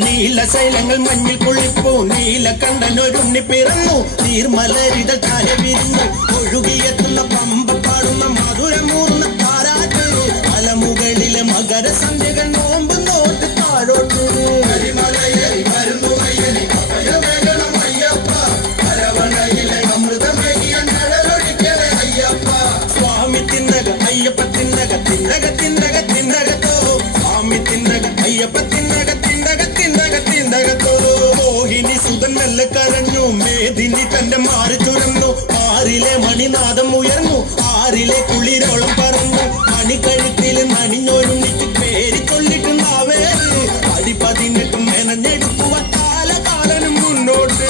നീലശൈലങ്ങൾ മഞ്ഞിൽ കുളിപ്പൂ നീലക്കണ്ഠനൊരുണ്ണി പിറന്നു നീർമലരിതൾ താര വിരുന്നു ഒഴുകിയെത്തുന്ന പമ്പ പാടുന്ന മധുരമൂർന്ന താരാട്ട് മലമുകളിലെ മകരസന്ധ്യകൾ നോമ്പ് നോട്ട് താഴോട്ട് സ്വാമി തിന്നക അയ്യപ്പ തിന്നക തിന്നക തിന്നക തിന്നകത്തോ സ്വാമി തിന്നക അയ്യപ്പ തിന്നക തിന്നക തിന്നക തിന്നകത്തോ മോഹിനി സുതൻ മെല്ലെ കരഞ്ഞു മേദിനി തന്റെ മാറി ചുരന്നു ആറിലെ മണിനാദം ഉയർന്നു ആറിലെ കുളിരോളം പറന്നു മണിക്കഴുത്തിൽ നണിഞ്ഞൊരുണിക്ക് പേര് ചൊല്ലിട്ട് നാവേറ് അടി 18 മെനഞ്ഞെടുക്കുവാൻ കാലകാലനും മുന്നോട്ട്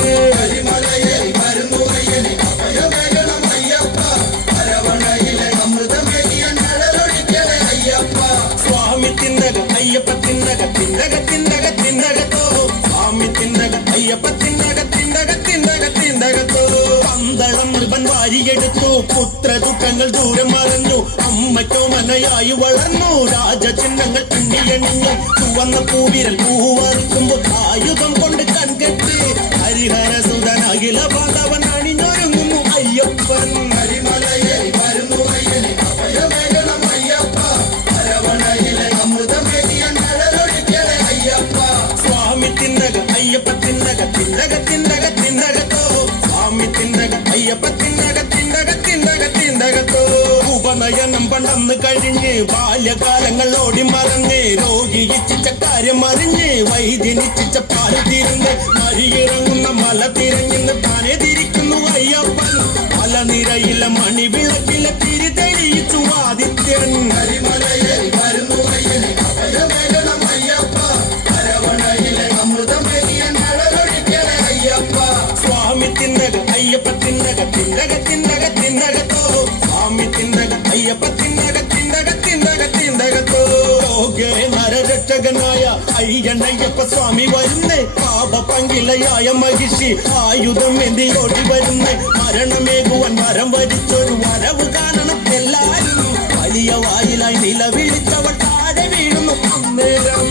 സ്വാമി തിന്നക അയ്യപ്പ തിന്നക തിന്നക തിന്നക തിന്നകത്തോ സ്വാമി തിന്നക അയ്യപ്പ തിന്നക തിന്നക തിന്നക തിന്നകത്തോ പന്തളം മൃഗൻ വാരിയെടുത്തു പുത്രദുഃഖങ്ങൾ ദൂരം മറഞ്ഞു അമ്മയ്ക്കോ മനയായി വളർന്നു രാജചിഹ്നങ്ങൾ പിന്നിയണിഞ്ഞു ചുവന്ന പൂവിരൽ പൂവറുക്കുമ്പോൾ ആയുധം കൊണ്ട് കൺകെട്ടി ഹരിഹര സുതൻ അഖില ബാന്ധവൻ അണിഞ്ഞൊരുങ്ങുന്നു അയ്യപ്പൻ സ്വാമി തിന്നക അയ്യപ്പ തിന്നക തിന്നക തിന്നക തിന്നകത്തോ സ്വാമി തിന്നക അയ്യപ്പ തിന്നക തിന്നക തിന്നക തിന്നകത്തോ ഉപനയനം പണ്ടന്ന് കഴിഞ്ഞ് ബാല്യകാലങ്ങൾ ഓടി മറന്ന് രോഗി ഇച്ഛിച്ച കാര്യം അറിഞ്ഞ് വൈദ്യനിച്ഛിച്ച പാല് തിരിഞ്ഞ് മരിയിറങ്ങുന്ന മല തിരഞ്ഞിന്ന് പനതിരിക്കുന്നു അയ്യപ്പൻ മലനിരയിലെ മണിവിളക്കിലെ തിരി തെളിയിച്ചു ആദിത്യൻ സ്വാമി തിന്നക അയ്യപ്പ തിന്നക തിന്നക തിന്നക തിന്നകത്തോ സ്വാമി തിന്നക അയ്യപ്പ തിന്നക തിന്നക തിന്നക തിന്നകത്തോ നരരക്ഷകനായ അയ്യനയ്യപ്പ സ്വാമി വരുന്നേ പാപപങ്കിലയായ മഹിഷി ആയുധം എന്തി ഓടി വരുന്നേ മരണമേകുവൻ വരം വരിച്ചൊരു വരവ് കാണണം എല്ലാരും വലിയ വായിലായി നിലവിളിച്ചവൾ താഴെ വീഴുന്നു അന്നേരം